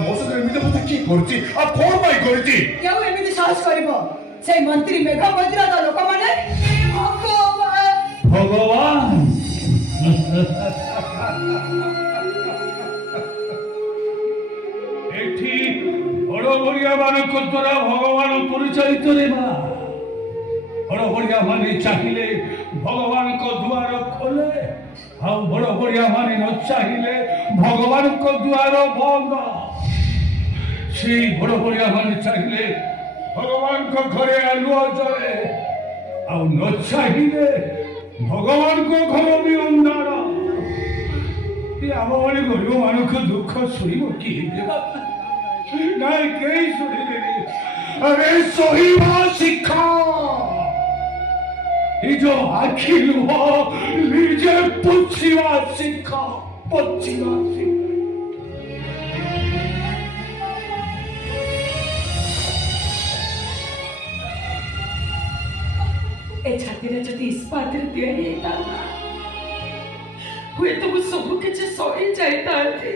ମୋ ସହିତ ଏମିତି କଥା କିଏ କରୁଛି ଆଉ କଣ ପାଇଁ କରିଛି? କେଉଁ ଏମିତି ସାହସ କରିବ? ସେ ମନ୍ତ୍ରୀ ମେଘ ବଜ୍ରର ଲୋକମାନେ ଭଗବାନ ଏଠି ବଡ଼ବଡ଼ିଆ ମାନଙ୍କ ଦ୍ୱାରା ଭଗବାନ ପରିଚାଳିତ ରେ ମା। ବଡ଼ବଡ଼ିଆ ମାନେ ଚାହିଁଲେ ଭଗବାନଙ୍କ ଦୁଆର ଖୋଲେ ଆଉ ବଡ଼ବଡ଼ିଆ ମାନେ ନ ଚାହିଁଲେ ଭଗବାନଙ୍କ ଦୁଆର ବନ୍ଦ। ସେଇ ବଡ଼ବଡ଼ିଆ ମାନେ ଚାହିଁଲେ ଭଗବାନଙ୍କ ଘରେ ଆଲୁଅ ଜଳେ ଆଉ ନ ଚାହିଁଲେ ଭଗବାନଙ୍କ ଘର ବି ଅନ୍ଧାର। ଆମ ଭଳି ଗରିବ ମାନଙ୍କ ଦୁଃଖ ଶୁଣିବ କିଏ? ନାଇଁ କେହି ଶୁଣିବେନି। ଆରେ ସହିବା ଶିଖ। ନିଜ ଆଖି ଲୁହ ନିଜେ ପୋଛିବା ଶିଖ। ପୋଛିବା ଶିଖ। ଏ ଛାତିରେ ଯଦି ଇସ୍ପାତରେ ତିଆରି ହେଇଥାନ୍ତା ହୁଏତ ମୁଁ ସବୁ କିଛି ସହି ଯାଇଥାନ୍ତି।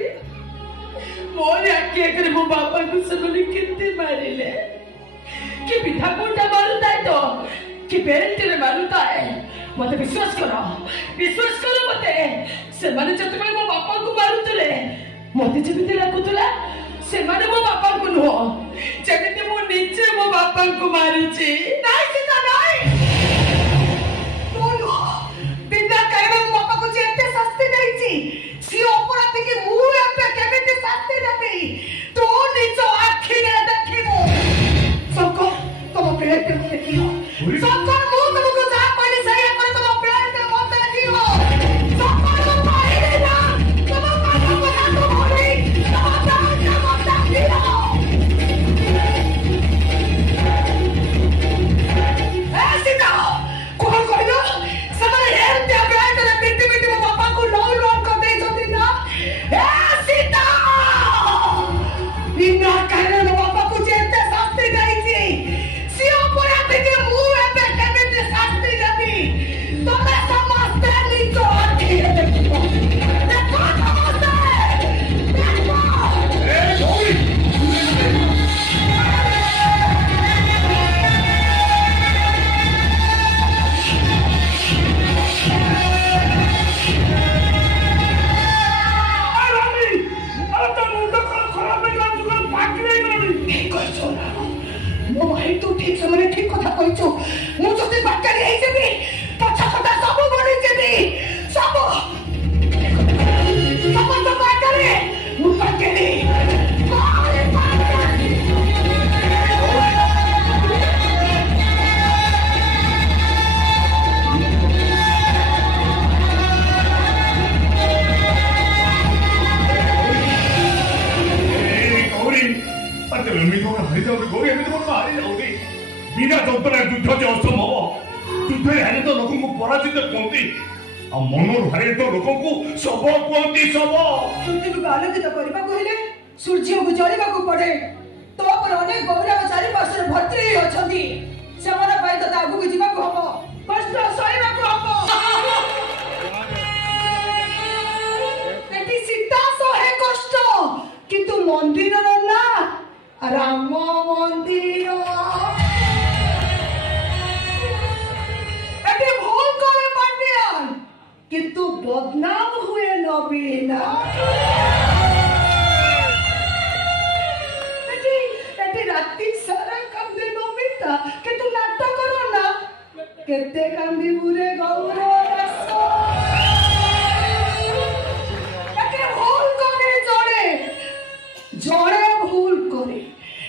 ମୋର ଆଖି ଆଗରେ ମୋ ବାପାଙ୍କୁ ସେମାନେ କେତେ ମାରିଲେ। କି ପିଠା କୋଉଟା ମାରୁଥାଏ ତ କି ବେଲ୍ଟରେ ମାରୁଥାଏ। ମତେ ବିଶ୍ୱାସ କର ମତେ। ସେମାନେ ଯେତେବେଳେ ମୋ ବାପାଙ୍କୁ ମାରୁଥିଲେ ମତେ ଯେମିତି ଲାଗୁଥିଲା ସେମାନେ ମୋ ବାପାଙ୍କୁ ନୁହଁ, ଯେମିତି ମୁଁ ନିଜେ ମୋ ବାପାଙ୍କୁ ମାରୁଛି। ନାଇଁ ସେଟା ନାଇଁ। ବିନା କାରଣ ମୋ ବାପାକୁ ଯେତେ ଶାସ୍ତି ଦେଇଛି ସେ ଅପରାଧୀ କି ମୁଁ ଏବେ କେମିତି ଶାସ୍ତି ଦେବି ତୁ ନିଜ ଆଖିରେ ଦେଖିବୁ। ଶଙ୍କର ତମ ପ୍ରେମରେ ଦେଖିବ। ଶଙ୍କର ମୁଁ ତମକୁ ଯାହା କହିଲି ସେଇଆ କରି ତମ ପ୍ରେମରେ ମତେ ଦେଖିବ। ଶଙ୍କର ମୁଁ କହିଲି ନା ତମ କାନକୁ ହାତ ଧରି ତମ ପ୍ରେମରେ ମତେ ଦେଖିବ। ସୀତା କଣ କହିଲ? ସେମାନେ ଏମିତି ପ୍ରେମରେ ପିଟି ପିଟି ମୋ ବାପାଙ୍କୁ ଲୋନ୍ କରିଦେଇଛନ୍ତି ନା। ସୀତା ବିନା କାରଣ ମୋ ବାପାକୁ ଯେତେ ଶାସ୍ତି ଦେଇଛି ସେ ଅପରାଧୀ କି ମୁଁ ଏବେ କେମିତି ଶାସ୍ତି ଦେବି ତମେ ସମସ୍ତେ ନିଜ ଆଖିରେ ଦେଖିବ। ଦେଖ ସମସ୍ତେ ଦେଖ। ମୋ ଭାଇ ତୁ ଠିକ ସମୟରେ ଠିକ କଥା କହିଛୁ। ମୁଁ ଯଦି ବାକାରୀ ହେଇଯିବି ପଛ କଥା ସବୁ ଭୁଲିଯିବି। ସବୁ ସମସ୍ତଙ୍କ ଆଗରେ ମୁଁ ବାକାରୀ। ବିନା ଯନ୍ତ୍ରଣା ଯୁଦ୍ଧ ଯେ ଅସମ୍ଭବ। ଯୁଦ୍ଧରେ ହାରେ ତ ଲୋକଙ୍କୁ ପରାଜିତ କୁହନ୍ତି ଆଉ ମନରୁ ହାରେ ତ ଲୋକଙ୍କୁ ଶବ କୁହନ୍ତି। ଶବ ପୃଥିବୀକୁ ଆଲୋକିତ କରିବାକୁ ହେଲେ ସୂର୍ଯ୍ୟକୁ ଜଳିବାକୁ ପଡେ। ତୋ ଉପରେ ଅନେକ ଗୌରବ ଚାରିପାର୍ଶ୍ୱରେ ଭର୍ତ୍ତି ହେଇ ଅଛନ୍ତି। ସେମାନଙ୍କ ପାଇଁ ତତେ ଆଗକୁ ଯିବାକୁ ହବ, କଷ୍ଟ ସହିବାକୁ ହବ। ଏଠି ସୀତା ସହେ କଷ୍ଟ କିନ୍ତୁ ମନ୍ଦିରର ନା ରାମ ମନ୍ଦିର। ଏଠି ଭୁଲ କରେ ପାଣ୍ଡିଆନ କିନ୍ତୁ ବଦନାମ ହୁଏ ନବୀନ। ଏଠି ରାତି ସାରା କାନ୍ଦେ ନମିତା କିନ୍ତୁ ନାଟକର ନା କେତେ କାନ୍ଦିବୁ ରେ ଗୌର ଦାସ। ଏଠି ଭୁଲ କରେ ଜଣେ ଭୁଲ କରେ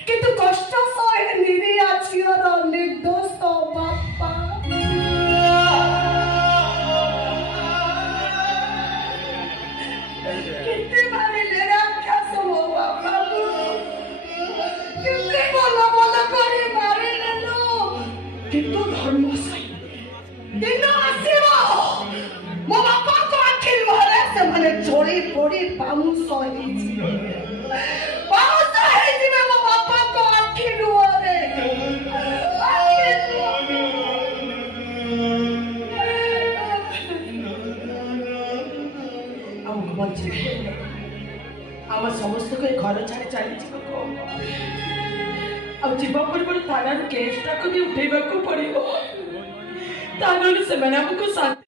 କିନ୍ତୁ କଷ୍ଟ ସହେ ନିରୀହା ଝିଅର ନିର୍ଦ୍ଦୋଷ ବାପା। କେତେ ମାରିଲେ ରାକ୍ଷସ ମୋ ବାପାକୁ, କେତେ ଭଲ କରି ମାରିନେଲୁ କିନ୍ତୁ ଧର୍ମ ସହି ଦିନ ଆସିବ ମୋ ବାପାଙ୍କ ଆଖି ଲୁହରେ ସେମାନେ ଜଳି ପଡି ପାଉଁଶ ହେଇଯିବେ। ପାଉଁଶ ହେଇଯିବେ ମୋ ବାପାଙ୍କ ଆଖି ଲୁହରେ। आम समस्त को घर छाड़ी चली जीवा पूर्व थाना केसटा को भी उठेबा को पड़ो तानले से मैंने हमको शांति